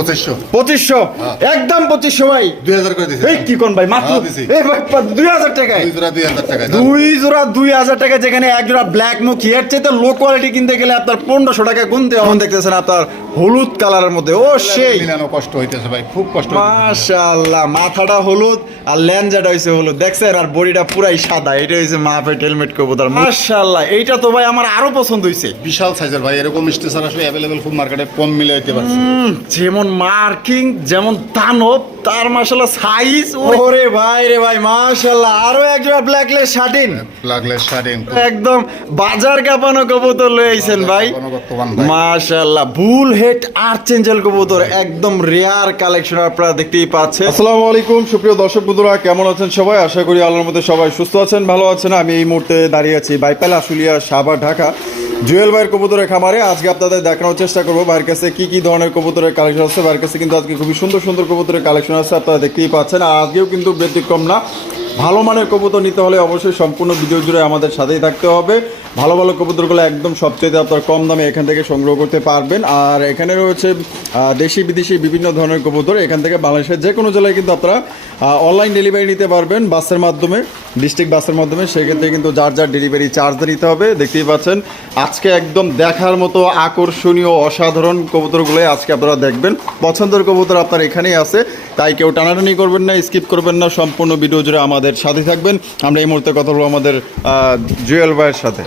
পঁচিশশো। পঁচিশশো? হ্যাঁ। একদম পঁচিশশো ভাই। দুই হাজার করে দিছি এই কি কোন ভাই? মাত্র হ্যাঁ, এই ভাই দুই হাজার টাকায়? দুই জোড়া দুই হাজার টাকায় দুই জোড়া দুই হাজার টাকা যেখানে এক জোড়া ব্ল্যাক মুখ। এর চাইতে লো কোয়ালিটি কিনতে গেলে আপনার পনেরোশো টাকা গুনতে এখন দেখতেছেন আপনার হলুদ কালারের মধ্যে। ও সেই। মিলানো কষ্ট হইতেছে ভাই খুব কষ্ট মাশাআল্লাহ মাথাটা হলুদ আর ল্যাঞ্জাটা হইছে হলুদ। দেখছেন আর বডিটা পুরাই সাদা। এটা হইছে মাফেট হেলমেট কবুতর। মাশাআল্লাহ এইটা তো ভাই আমার আরও পছন্দ হইছে। বিশাল সাইজের ভাই এরকম স্টেশন আসলে অ্যাভেলেবেল খুব মার্কেটে কম মিলে হইতে পারছে। যেমন মার্কিং যেমন দানব তার মাশাআল্লাহ সাইজ ওরে। ভাই রে ভাই মাশাআল্লাহ আরও একজোড়া ব্ল্যাকলেস শার্টিন লাগলে শাড়ি একদম বাজার কাঁপানো কবুতর লয়ে আইছেন ভাই। মাশাআল্লাহ বুল হেড আর্চেঞ্জেল কবুতর, একদম রেয়ার কালেকশন আপনারা দেখতেই পাচ্ছেন। আসসালামু আলাইকুম, সুপ্রিয় দর্শক বন্ধুরা, কেমন আছেন সবাই? আশা করি আল্লাহর মধ্যে সবাই সুস্থ আছেন, ভালো আছেন। আমি এই মুহূর্তে দাঁড়িয়ে আছি বাইপাল আশুলিয়া সাভার ঢাকা। জুয়েল ভাইয়ের কবুতরের খামারে আজকে আপনাদের দেখানোর চেষ্টা করব ভাইয়ের কাছে কি কি ধরনের কবুতরের কালেকশন আছে। ভাইয়ের কাছে কিন্তু আজকে খুবই সুন্দর সুন্দর কবুতরের কালেকশন আছে, আপনারা দেখতেই পাচ্ছেন। আর আজকেও কিন্তু ব্যতিক্রম না। ভালো মানের কবুতর নিতে হলে অবশ্যই সম্পূর্ণ ভিডিও জুড়ে আমাদের সাথেই থাকতে হবে। ভালো ভালো কবুতরগুলো একদম সবচেয়ে আপনার কম দামে এখান থেকে সংগ্রহ করতে পারবেন। আর এখানে রয়েছে দেশি, বিদেশি বিভিন্ন ধরনের কবুতর। এখান থেকে বাংলাদেশের যে কোনো জেলায় কিন্তু আপনারা অনলাইন ডেলিভারি নিতে পারবেন বাসের মাধ্যমে ডিস্ট্রিক্ট বাসের মাধ্যমে। সেক্ষেত্রে কিন্তু যার যার ডেলিভারি চার্জ নিতে হবে, দেখতেই পাচ্ছেন। আজকে একদম দেখার মতো আকর্ষণীয়, অসাধারণ কবুতরগুলোই আজকে আপনারা দেখবেন। পছন্দের কবুতর আপনার এখানেই আছে। তাই কেউ টানাটানি করবেন না স্কিপ করবেন না। সম্পূর্ণ ভিডিও জুড়ে আমাদের সাথে থাকবেন। আমরা এই মুহূর্তে কথা বলব আমাদের জুয়েল ভাইয়ের সাথে।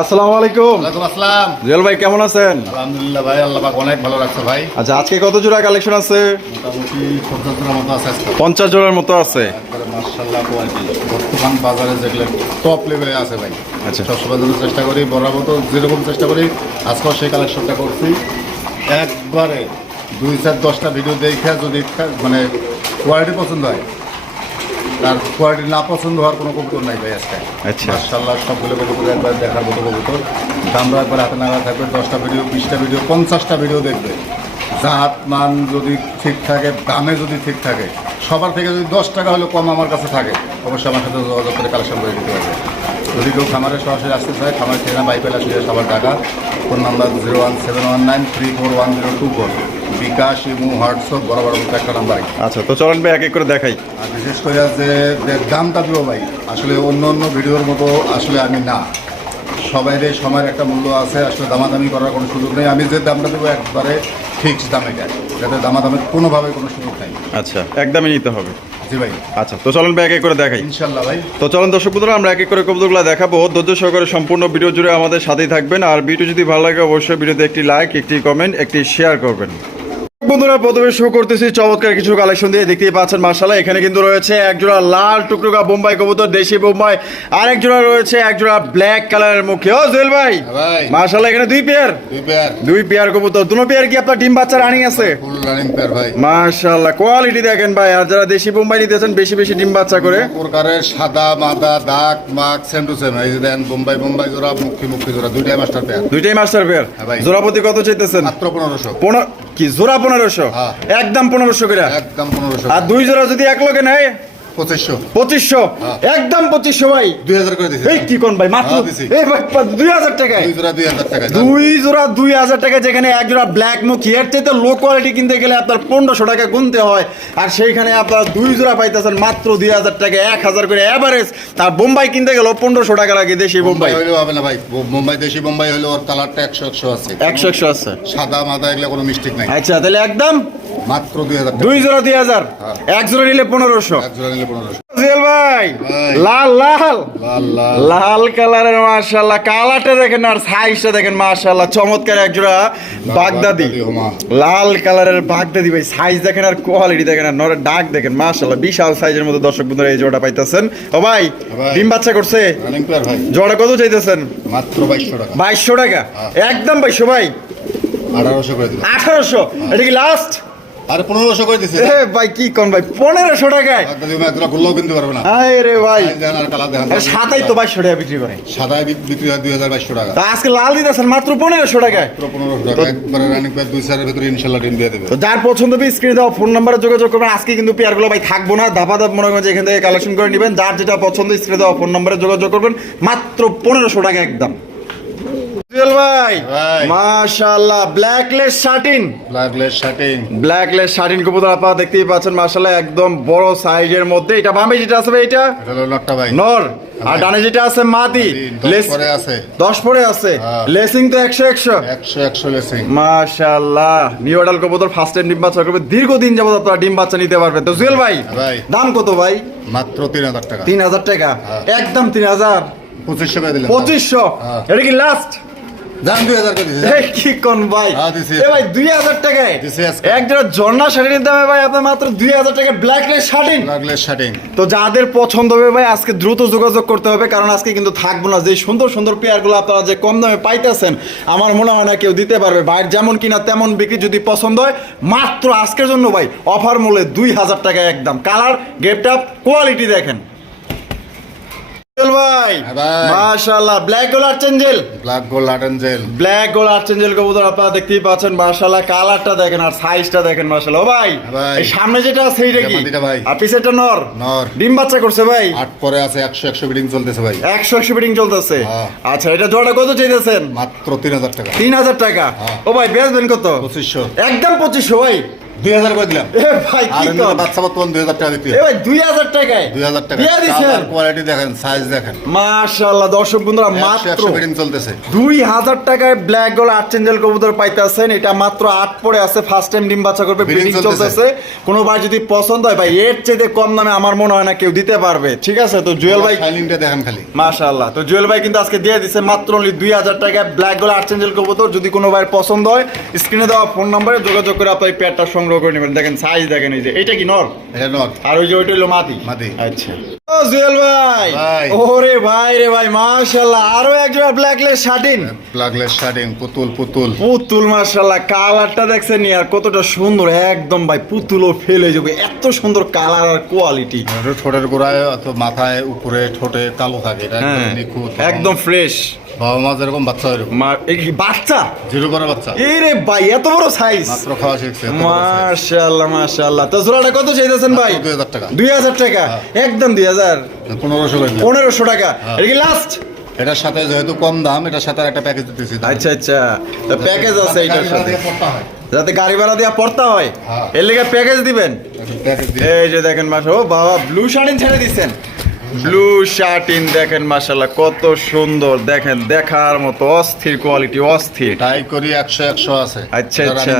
আসসালামু আলাইকুম। আসসালাম। জুয়েল ভাই কেমন আছেন? আলহামদুলিল্লাহ ভাই আল্লাহ পাক অনেক ভালো রাখছে ভাই। আচ্ছা আজকে কত জোড়া কালেকশন আছে? মোটামুটি পঞ্চাশের মতো আছে আজকে। পঞ্চাশ জোড়ার মতো আছে। মার্শাল্লাহ কোয়ালিটি বর্তমান বাজারে যেগুলো টপ লেভেলে আছে ভাই। আচ্ছা। সবসময় জন্য চেষ্টা করি বরাবর তো যেরকম চেষ্টা করি আজকেও সেই কালেকশনটা করছি। একবারে দুই চার দশটা ভিডিও দেখে যদি মানে কোয়ালিটি পছন্দ হয় তার কোয়ালিটি না পছন্দ হওয়ার কোনো কবুতর নাই ভাই আজকে। আচ্ছা। মার্শাল্লাহ সবগুলো কবুতর একবার দেখার মতো কবুতর। দামরা একবার হাতে নাগা থাকবে দশটা ভিডিও বিশটা ভিডিও পঞ্চাশটা ভিডিও দেখবে। জাত মান যদি ঠিক থাকে দামে যদি ঠিক থাকে সবার থেকে যদি দশ টাকা হলে কম আমার কাছে থাকে অবশ্যই আমার সাথে যোগাযোগ করে কালেকশন করে দিতে হবে যদি কেউ খামারে সরাসরি আসতে চায় খামার ঠিকানা বাইপেলা আসলে সবার টাকা phone number zero one seven one nine three four one zero two four. BKash imo WhatsApp বরাবর মতো একটা নাম্বার আচ্ছা তো চলেন ভাই এক এক করে দেখাই। আর বিশেষ করে যে যে দামটা দিব ভাই আসলে অন্য অন্য ভিডিওর মতো আসলে আমি না। সবাইদের সময়ের একটা মূল্য আছে আসলে দামাদামি করার কোনো সুযোগ নেই। আমি যে দামটা দেবো একবারে ফিক্সড দামে যায় যাতে দামাদামের কোনোভাবে কোনো সুযোগ নেই। আচ্ছা একদমই নিতে হবে। জি ভাই। আচ্ছা তো চলেন ভাই এক এক করে দেখাই। ইনশাল্লাহ ভাই। তো চলেন দর্শক বন্ধুরা আমরা এক এক করে কবুতরগুলো দেখাবো। ধৈর্য সহকারে সম্পূর্ণ ভিডিও জুড়ে আমাদের সাথেই থাকবেন। আর ভিডিও যদি ভালো লাগে অবশ্যই ভিডিওতে একটি লাইক একটি কমেন্ট একটি শেয়ার করবেন। বন্ধুরা প্রথমে শুরু করতেছি চমৎকার কিছু কালেকশন দিয়ে দেখতেই পাচ্ছেন মার্শাল্লাহ এখানে কিন্তু রয়েছে একজোড়া লাল টুকটুকা বোম্বাই কবুতর দেশি বোম্বাই আর একজোড়া রয়েছে একজোড়া ব্ল্যাক কালারের মুখে। ও জুয়েল ভাই ভাই। মার্শাল্লাহ এখানে দুই পেয়ার দুই পেয়ার কবুতর। দুটো পেয়ার কি আপনার ডিম বাচ্চা রানিং আছে? মার্শাল্লাহ কোয়ালিটি দেখেন ভাই আর যারা দেশি বোম্বাই নিতেছেন বেশি বেশি ডিম বাচ্চা করে। প্রকারের সাদা মাদা দাগ মাগ সেম টু সেম এই যে দেন বোম্বাই বোম্বাই জোড়া মুখী মুখী জোড়া দুইটাই মাস্টার পেয়ার দুইটাই মাস্টার পেয়ার হ্যাঁ। জোড়াপতি কত চাইতেছেন? মাত্র পনেরোশো। পনেরো কি? জোড়া পনেরোশো? হ্যাঁ। একদম পনেরোশো করে। একদম পনেরোশো আর দুই জোড়া যদি এক লোকে নেয় পঁচিশশো। পঁচিশশো? হ্যাঁ। একদম পঁচিশশো ভাই। দুই হাজার করে দিছি এই কি কোন ভাই? মাত্র হ্যাঁ, এই ভাই দুই হাজার টাকায়? দুই জোড়া দুই হাজার টাকা দুই জোড়া দুই হাজার টাকা যেখানে এক জোড়া ব্ল্যাক মুখী। এর চাইতে লো কোয়ালিটি কিনতে গেলে আপনার পনেরোশো টাকা গুনতে হয়। আর সেইখানে আপনার দুই জোড়া পাইতেছেন মাত্র দুই হাজার টাকা এক হাজার করে অ্যাভারেজ তার বোম্বাই কিনতে গেল পনেরোশো টাকা লাগে দেশি বোম্বাই হবে না ভাই। বোম্বাই দেশি বোম্বাই হইলেও ওর কালারটা একশো একশো আছে। একশো একশো আছে। সাদা মাদা এগুলো কোনো মিস্টেক নাই। আচ্ছা তাহলে একদম মাত্র দুই হাজার দুই জোড়া দুই হাজার। হ্যাঁ। এক জোড়া নিলে পনেরোশো। এক জোড়া নিলে ভাই ভাই। লাল লাল। লাল লাল। লাল কালারের মার্শাল্লাহ কালারটা দেখেন আর সাইজটা দেখেন মার্শাল্লাহ চমৎকার একজোড়া বাগদাদি বাগদাদি। লাল কালারের বাগদাদি ভাই সাইজ দেখেন আর কোয়ালিটি দেখেন আর নরের ডাক দেখেন মার্শাল্লাহ বিশাল সাইজের মধ্যে দর্শক বন্ধুরা এই জোড়া পাইতেছেন। ও ভাই। ডিম বাচ্চা করছে? রানিং প্লেয়ার ভাই। জোড়া কত চাইতেছেন? মাত্র বাইশশো টাকা। হ্যাঁ। একদম বাইশশো ভাই। আঠারোশো করে দিল আঠারোশো? এটা কি লাস্ট আরে পনেরোশো করে দিছে? এ ভাই কি কোন ভাই? পনেরোশো টাকায়? কিনতে পারবে না। রে ভাই। আর সাতাই তো বাইশশো টাকা বিক্রি করে। বিক্রি হয় দুই হাজার বাইশশো টাকা। আজকে লাল দিতেছেন মাত্র পনেরোশো টাকায়। পনেরোশো টাকা। একবারে রানিং প্লেয়ার দুই সারের ভিতরে ইনশাল্লাহ ডিম দিয়ে দেবে। তো যার পছন্দ হবে স্ক্রিনে দেওয়া ফোন নাম্বারে যোগাযোগ করবেন। আজকে কিন্তু পেয়ারগুলো ভাই থাকব না। ধাপা ধাপ মনে করেন এখান থেকে কালেকশন করে নেবেন। যার যেটা পছন্দ স্ক্রিনে দেওয়া ফোন নাম্বারে যোগাযোগ করবেন। মাত্র পনেরোশো টাকা একদম। ভাই ভাই। মাশাআল্লাহ ব্ল্যাকলেস শার্টিন ব্ল্যাকলেস শার্টিং ব্ল্যাকলেস শার্টিন কবুতর আপনারা দেখতেই পাচ্ছেন মাশাআল্লাহ একদম বড় সাইজের মধ্যে। এটা বামে যেটা আছে ভাই এটা? এটা হলো নটটা ভাই। নর। আর ডানে যেটা আছে মাদি লেস পরে আছে। দশ পরে আছে। লেসিং তো একশো একশো। একশো একশো লেসিং মাশাআল্লাহ নিউ অ্যাডাল কবুতর ফার্স্ট টাইম ডিম বাচ্চা করবে। দীর্ঘদিন যাবত আপনারা ডিম বাচ্চা নিতে পারবেন। তো জুয়েল ভাই ভাই। দাম কত ভাই? মাত্র তিন হাজার টাকা। তিন হাজার টাকা। হ্যাঁ। একদম তিন হাজার। পঁচিশশো করে দিলাম। পঁচিশশো। হ্যাঁ। এটা কি লাস্ট দাম দুই হাজার করে দিয়েছি। এই কি কোন ভাই? হ্যাঁ, এ ভাই দুই হাজার টাকায়? দিছি এক জোড়া ঝর্ণা দামে ভাই আপনার মাত্র দুই হাজার টাকা ব্ল্যাক তো যাদের পছন্দ হবে ভাই আজকে দ্রুত যোগাযোগ করতে হবে কারণ আজকে কিন্তু থাকব না। যে সুন্দর সুন্দর পেয়ারগুলো আপনারা যে কম দামে পাইতেছেন আমার মনে হয় না কেউ দিতে পারবে। বাইরে যেমন কিনা তেমন বিক্রি যদি পছন্দ হয় মাত্র আজকের জন্য ভাই অফার মূল্যে দুই হাজার টাকা একদম। কালার গেপটাপ কোয়ালিটি দেখেন। ভাই। মাশাআল্লাহ black gold archangel black gold archangel black gold archangel কবুতর আপনারা দেখতেই পাচ্ছেন মাশাআল্লাহ কালারটা দেখেন আর সাইজটা দেখেন মাশাআল্লাহ। ভাই ভাই। এই সামনে যেটা আছে এইটা কি? ভাই। আর পিছেরটা নর? নর। ডিম বাচ্চা করছে ভাই? আট পরে আছে একশো একশো বিডিং চলতেছে ভাই। একশো একশো বিডিং চলতেছে। হ্যাঁ। আচ্ছা এটা কত চাইতেছেন? মাত্র তিন হাজার টাকা। তিন হাজার টাকা। হ্যাঁ। ও ভাই বেচবেন কত? পঁচিশশো। একদম পঁচিশশো ভাই। দুই হাজার করে দিলাম। এ ভাই কি কম? বাচ্চা বর্তমান দুই হাজার টাকা বিক্রি এ ভাই দুই হাজার টাকায়? দুই হাজার টাকা। দিয়ে দিছেন কোয়ালিটি দেখেন সাইজ দেখেন। মাশাআল্লাহ দর্শক বন্ধুরা মাত্র একশো চলতেছে। দুই হাজার টাকায় ব্ল্যাক গোল আর্চেঞ্জেল কবুতর পাইতেছেন। এটা মাত্র আট পরে আছে ফার্স্ট টাইম ডিম বাচ্চা করবে ব্রিডিং চলতেছে। চলতেছে। কোনো ভাই যদি পছন্দ হয় ভাই এর চেয়ে কম দামে আমার মনে হয় না কেউ দিতে পারবে। ঠিক আছে? তো জুয়েল ভাই শাইনিংটা দেখেন খালি। মাশাআল্লাহ। তো জুয়েল ভাই কিন্তু আজকে দিয়ে দিছে মাত্র অনলি দুই হাজার টাকায় ব্ল্যাক গোল আর্চেঞ্জেল কবুতর। যদি কোনো ভাইয়ের পছন্দ হয় স্ক্রিনে দেওয়া ফোন নাম্বারে যোগাযোগ করে আপনি প্যাডটা সংগ্রহ করে নেবেন। দেখেন সাইজ দেখেন এই যে এটা কি নর? এটা নট আর ওই যে ওইটা হলো মাটি? মাদি। আচ্ছা। ও জুয়েল ভাই! ভাই। ওরে ভাই রে ভাই মাশাআল্লাহ। আরও একজোড়া ব্ল্যাকলেস শার্টিন ব্ল্যাকলেস শার্টিং পুতুল পুতুল। পুতুল মার্শাল্লাহ কালারটা দেখছেন আর কতটা সুন্দর। একদম ভাই পুতুলও ফেলে যাবে। এত সুন্দর কালার আর কোয়ালিটি ঠোঁটের গোড়ায় মাথায় উপরে ঠোঁটে কালো থাকে। এটা হ্যাঁ একদম ফ্রেশ বাবা মা যেরকম বাচ্চা এরকম বাচ্চা? জিরো করা বাচ্চা। এই রে ভাই এত বড় সাইজ মাত্র খাওয়া শিখছে। মাশাআল্লাহ মাশাআল্লাহ। তো জোড়াটা কত চাইতেছেন ভাই? দুই হাজার টাকা। দুই হাজার টাকা। একদম দুই হাজার। পনেরোশো করে দিলাম। পনেরোশো টাকা। হ্যাঁ। এটা কি লাস্ট এটার সাথে যেহেতু কম দাম এটার সাথে একটা প্যাকেজ দিতেছি। আচ্ছা আচ্ছা। তো প্যাকেজ আছে যাতে এইটার সাথে। হয়। যাতে গাড়ি ভাড়া দিয়ে পড়তে হয়। হ্যাঁ। এর লেগে প্যাকেজ দিবেন? এই যে দেখেন মাসা ও বাবা ব্লু শার্টিন ছেড়ে দিচ্ছেন। ব্লু শার্টিন দেখেন কত সুন্দর। দেখেন দেখার মতো অস্থির কোয়ালিটি অস্থির। টাই করি একশো একশো আছে। আচ্ছা আচ্ছা।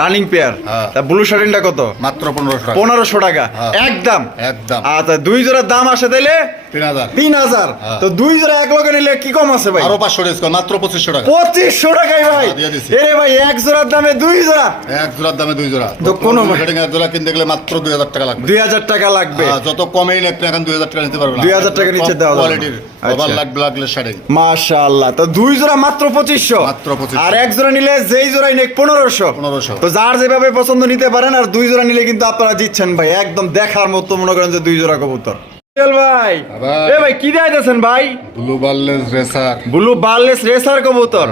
রানিং পেয়ার হ্যাঁ। তা ব্লু শার্টিনটা কত? মাত্র পনেরোশো টাকা। পনেরোশো টাকা। হ্যাঁ। একদম? একদম। আচ্ছা দুই জোড়ার দাম আসে তাইলে? তিন হাজার। তিন হাজার। হ্যাঁ। তো দুই জোড়া এক লগে নিলে কি কম আছে ভাই? আরও পাঁচশো ডিসকাউন্ট মাত্র পঁচিশশো টাকা। পঁচিশশো টাকায় ভাই। ভাই এক জোড়ার দামে দুই জোড়া? এক জোড়ার দামে দুই জোড়া। তো কোনো এক জোড়া কিনতে গেলে মাত্র দুই হাজার টাকা লাগবে। দুই হাজার টাকা লাগবে। যত কমেই নেন এখন দুই হাজার টাকা নিতে পারবেন 2000 টাকা নিচে দেওয়া যাবে। কোয়ালিটির আচ্ছা। ওভার লাইট ব্ল্যাকলেস শাড়ি মাশাআল্লাহ। তো দুই জোড়া মাত্র পঁচিশশো। মাত্র 2500 আর এক জোড়া নিলে যেই জোড়াই নেক পনেরোশো। 1500 তো যার যেভাবে পছন্দ নিতে পারেন আর দুই জোড়া নিলে কিন্তু আপনারা জিতছেন ভাই। একদম দেখার মতো মনে করেন যে দুই জোড়া কবুতর। ভাই। ভাই। এ ভাই কি দিয়েছেন ভাই? Blue barless racer. Blue barless racer কবুতর।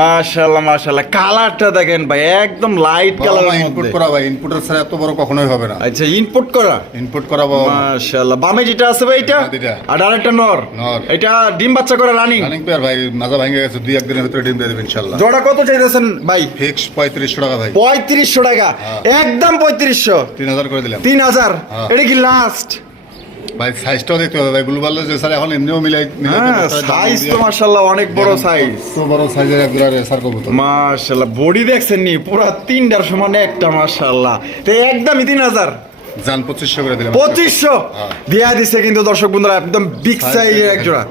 মাশাআল্লাহ মাশাআল্লাহ কালারটা দেখেন ভাই একদম লাইট কালারের ইনপুট করা ভাই ইনপুটের ছাড়া এত বড় কখনোই হবে না। আচ্ছা ইনপুট করা? ইনপুট করা বাবা মাশাআল্লাহ বামে যেটা আছে ভাই এটা? আর আরেকটা নর। নর। এটা ডিম বাচ্চা করে রানিং রানিং পেয়ার ভাই মাজা ভেঙে গেছে দুই একদিনের ভিতরে ডিম দিয়ে দেবেন ইনশাল্লাহ। জোড়া কত চাইতেছেন ভাই? ফিক্স পঁয়ত্রিশশো টাকা ভাই। পঁয়ত্রিশশো টাকা। হ্যাঁ। একদম পঁয়ত্রিশশো। তিন হাজার করে দিলাম। তিন হাজার। এটা কি লাস্ট ভাই সাইজটাও দেখতে হবে ভাই গ্লোবাল রেসার এখন এমনিও মিলাই হ্যাঁ সাইজ তো দিয়ে। মার্শাল্লাহ অনেক বড় সাইজ তো বড় সাইজের রেসার কবুতর? বডি দেখছেন নি? পুরো তিনটার সমান একটা মার্শাল্লাহ তো একদমই তিন হাজার। জান পঁচিশশো করে দিলাম। পঁচিশশো? হ্যাঁ। দিয়া দিছে কিন্তু দর্শক বন্ধুরা একদম বিগ সাইজের। এক জোড়া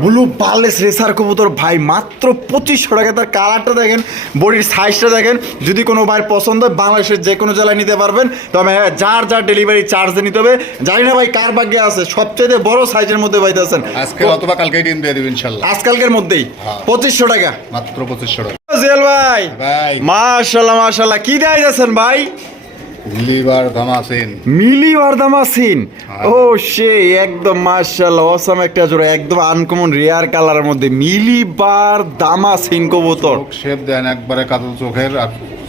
ব্লু বার্লেস রেসার কবুতর ভাই মাত্র পঁচিশশো টাকা। তার কালারটা দেখেন বডির সাইজটা দেখেন। যদি কোনো ভাইয়ের পছন্দ হয় বাংলাদেশের যে কোনো জেলায় নিতে পারবেন। তবে হ্যাঁ যার যার ডেলিভারি চার্জ নিতে হবে। জানি না ভাই কার ভাগ্যে আছে? সবচেয়ে বড় সাইজের মধ্যে পাইতেছেন আজকে অথবা কালকে ডিম দিয়ে দেবেন ইনশাল্লাহ। আজকালকের মধ্যেই? হ্যাঁ। পঁচিশশো টাকা। মাত্র পঁচিশশো টাকা। জেল ভাই ভাই। মাশাল্লাহ মাশাল্লাহ। কি দেয় যাচ্ছেন ভাই? ধামাসিন হ্যাঁ। ও সে একদম অসাম একটা জোড়া একদম আনকমন রেয়ার কালারের মধ্যে। মিলি বার দামাসিন কবুতর। চোখ শেপ দেন একবারে কাতল চোখের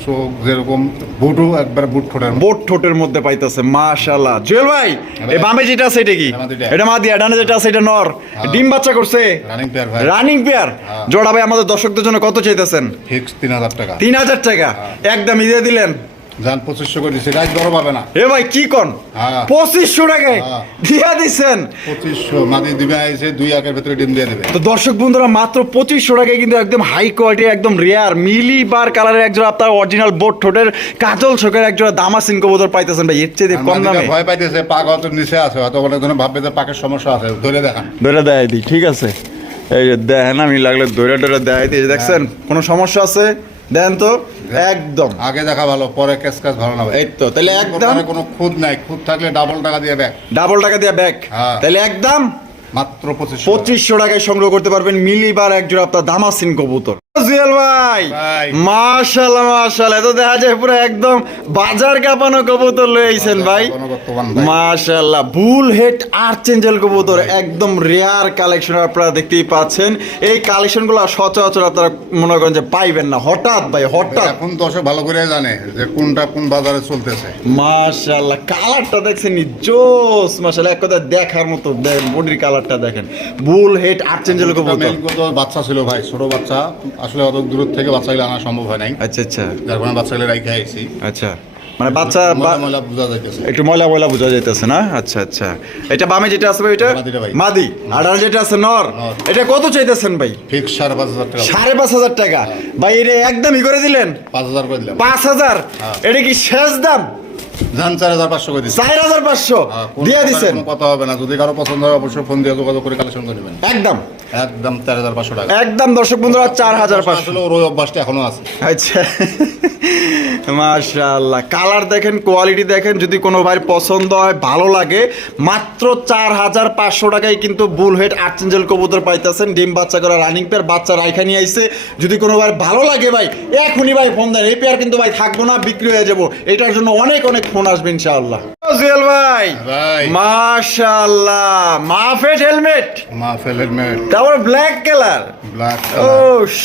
চোখ যেরকম বুটও একবার বুট ঠোঁটের বোট ঠোঁটের মধ্যে পাইতেছে জুয়েল ভাই এই বামে যেটা আছে এটা কি? ডানে যেটা আছে এটা নর। ডিম বাচ্চা করছে। রানিং পেয়ার ভাই। রানিং পেয়ার জোড়া ভাই আমাদের দর্শকদের জন্য কত চাইতেছেন? ফিক্স তিন হাজার টাকা। তিন হাজার টাকা। একদম ইয়ে দিলেন। যান পঁচিশশো করে দিচ্ছি রাইট বড় পাবে না। এ ভাই কি কন? হ্যাঁ। পঁচিশশো টাকায় হ্যাঁ। দিয়া দিচ্ছেন পঁচিশশো মাদি দিবে আইসে দুই একের ভেতরে ডিম দিয়ে দেবে। তো দর্শক বন্ধুরা মাত্র পঁচিশশো টাকায় কিন্তু একদম হাই কোয়ালিটি একদম রেয়ার মিলি বার কালারের একজোড়া আপনার অরিজিনাল বোট ঠোঁটের কাজল চোখের একজোড়া দামাসিন কবুতর পাইতেছেন ভাই। এর চেয়ে কম দামে। ভয় পাইতেছে পাক হয়তো নিচে আছে হয়তো অনেক ধরনের ভাববে যে পাকের সমস্যা আছে ধরে দেখান। ধরে দেয় ঠিক আছে। এই যে দেখেন আমি লাগলে ধরে ধরে দেয় দিই দেখছেন কোনো সমস্যা আছে? দেন তো একদম। আগে দেখা ভালো পরে ক্যাশ ক্যাশ ভালো না এই তো তাহলে একদম কোনো খুদ নাই খুদ থাকলে ডাবল টাকা দিয়ে ব্যাগ ডাবল টাকা দিয়ে ব্যাগ। তাহলে একদম মাত্র পঁচিশশো পঁচিশশো টাকায় সংগ্রহ করতে পারবেন মিলিবার একজোড়া আপনার দামাসিন কবুতর। জুয়েল ভাই। ভাই। মাশাল্লাহ মাশাল্লাহ। তো দেখা যায় পুরো একদম বাজার কাঁপানো কবুতর লয়ে আইছেন ভাই। কাঁপানো বর্তমান ভাই। মাশাল্লাহ বুল হেড আর্চেঞ্জেল কবুতর একদম রেয়ার কালেকশন আপনারা দেখতেই পাচ্ছেন। এই কালেকশনগুলো সচরাচর আপনারা মনে করেন যে পাইবেন না। হঠাৎ ভাই হঠাৎ। এখন দর্শক ভালো করে জানে যে কোনটা কোন বাজারে চলতেছে। মাশাল্লাহ কালারটা দেখছেন জোস এক কথা দেখার মতো বডির কালারটা দেখেন। বুল হেড আর্চেঞ্জেল কবুতর। মেলগুলো বাচ্চা ছিল ভাই ছোট বাচ্চা। আসলে অত দূর থেকে বাচ্চাগুলো আনা সম্ভব হয় নাই। আচ্ছা আচ্ছা। যার কারণে বাচ্চাগুলো রাইখে আইছি। আচ্ছা। মানে বাচ্চা ময়লা বোঝা যাইতেছে। একটু ময়লা ময়লা বোঝা যাইতেছে না? আচ্ছা আচ্ছা। এটা বামে যেটা আছে ভাই এটা? মাদি আর আর যেটা আছে নর। এটা কত চাইতেছেন ভাই? ফিক্স সাড়ে পাঁচ হাজার টাকা। সাড়ে পাঁচ হাজার টাকা। ভাই এটা একদমই করে দিলেন? পাঁচ হাজার করে দিলাম। পাঁচ হাজার? হ্যাঁ। এটা কি শেষ দাম? ধান চার হাজার পাঁচশো করে দিচ্ছি চার হাজার পাঁচশো? হ্যাঁ, দিয়ে কথা হবে না। যদি কারও পছন্দ হয় অবশ্যই ফোন দিয়ে যোগাযোগ করে কালেকশন করে নেবেন। একদম। একদম চার হাজার পাঁচশো টাকা। একদম দর্শক বন্ধুরা চার হাজার পাঁচশো। ওই অভ্যাসটা এখনও আছে। আচ্ছা। মাশাআল্লাহ। কালার দেখেন কোয়ালিটি দেখেন যদি কোনো ভাই পছন্দ হয় ভালো লাগে মাত্র চার হাজার পাঁচশো টাকায় কিন্তু বুল হেড আর্চেঞ্জেল কবুতর পাইতেছেন। ডিম বাচ্চা করা রানিং পেয়ার বাচ্চা রাইখা নিয়ে আইছে। যদি কোনো ভাই ভালো লাগে ভাই এখনই ভাই ফোন দেন। এই পেয়ার কিন্তু ভাই থাকব না বিক্রি হয়ে যাব। এটার জন্য অনেক অনেক ফোন আসবে ইনশাআল্লাহ। জুয়েল ভাই। ভাই। মাশাআল্লাহ। মাফেট হেলমেট। মা ফেলের মেট তারপর ব্ল্যাক কালার ব্ল্যাক ও